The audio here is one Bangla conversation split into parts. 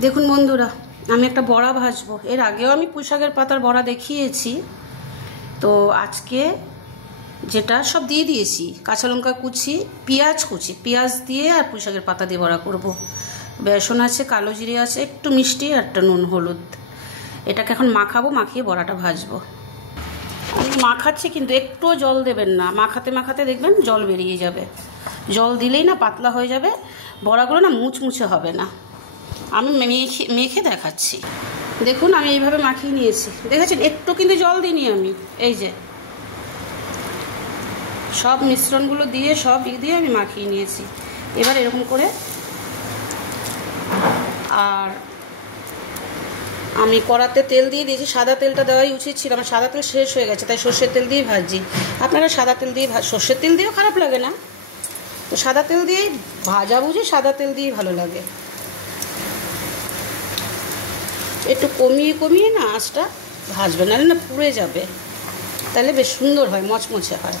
দেখুন বন্ধুরা, আমি একটা বড়া ভাজবো। এর আগেও আমি পুঁই শাকের পাতার বড়া দেখিয়েছি। তো আজকে যেটা সব দিয়ে দিয়েছি, কাঁচা লঙ্কা কুচি, পেঁয়াজ কুচি, পেঁয়াজ দিয়ে আর পুঁই শাকের পাতা দিয়ে বড়া করব। বেসন আছে, কালো জিরে আছে, একটু মিষ্টি আর একটা নুন হলুদ। এটাকে এখন মাখাবো, মাখিয়ে বড়াটা ভাজবো। আমি মাখাচ্ছি কিন্তু একটুও জল দেবেন না। মাখাতে মাখাতে দেখবেন জল বেরিয়ে যাবে। জল দিলেই না পাতলা হয়ে যাবে, বড়াগুলো না মুচমুচে হবে না। আমি মেখে দেখাচ্ছি। দেখুন আমি এইভাবে মাখিয়ে নিয়েছি, দেখেছেন? একটু কিন্তু জল দিইনি আমি। এই যে সব মিশ্রণগুলো দিয়ে সব দিয়ে আমি মাখিয়ে নিয়েছি। এবার এরকম করে, আর আমি কড়াতে তেল দিয়ে দিয়েছি। সাদা তেলটা দেওয়াই উচিত ছিল, আমার সাদা তেল শেষ হয়ে গেছে, তাই সর্ষের তেল দিয়েই ভাজছি। আপনারা সাদা তেল দিয়ে সর্ষের তেল দিয়েও খারাপ লাগে না, তো সাদা তেল দিয়েই ভাজা বুঝি সাদা তেল দিয়েই ভালো লাগে। একটু কমিয়ে কমিয়ে না আঁচটা ভাজবে, নাহলে না পুড়ে যাবে। তাহলে বেশ সুন্দর হয়, মচমচে হয়।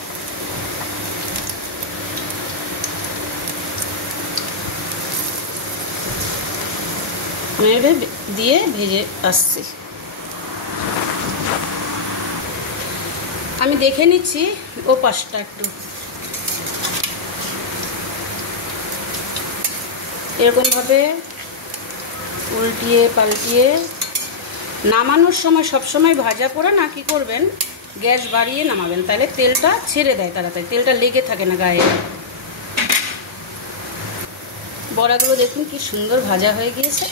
আমি এভাবে দিয়ে ভেজে আসছি। আমি দেখে নিচ্ছি ও পাশটা একটু এরকমভাবে উল্টিয়ে পাল্টিয়ে। নামানোর সময় সবসময় ভাজা করে না কি করবেন, গ্যাস বাড়িয়ে নামাবেন, তাহলে তেলটা ছেড়ে দেয় তাড়াতাড়ি, তেলটা লেগে থাকে না গায়ে। বড়াগুলো দেখুন কি সুন্দর ভাজা হয়ে গিয়েছে।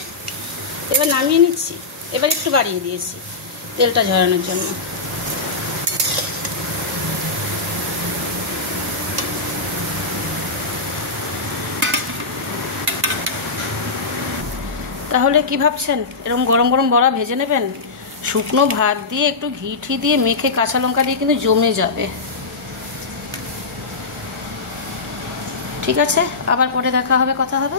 এবার নামিয়ে নিচ্ছি। এবার একটু বাড়িয়ে দিয়েছি তেলটা ঝরানোর জন্য। তাহলে কি ভাবছেন, এরকম গরম গরম বড়া ভেজে নেবেন, শুকনো ভাত দিয়ে একটু ঘি ঠি দিয়ে মেখে কাঁচা লঙ্কা দিয়ে কিন্তু জমে যাবে। ঠিক আছে, আবার পরে দেখা হবে, কথা হবে।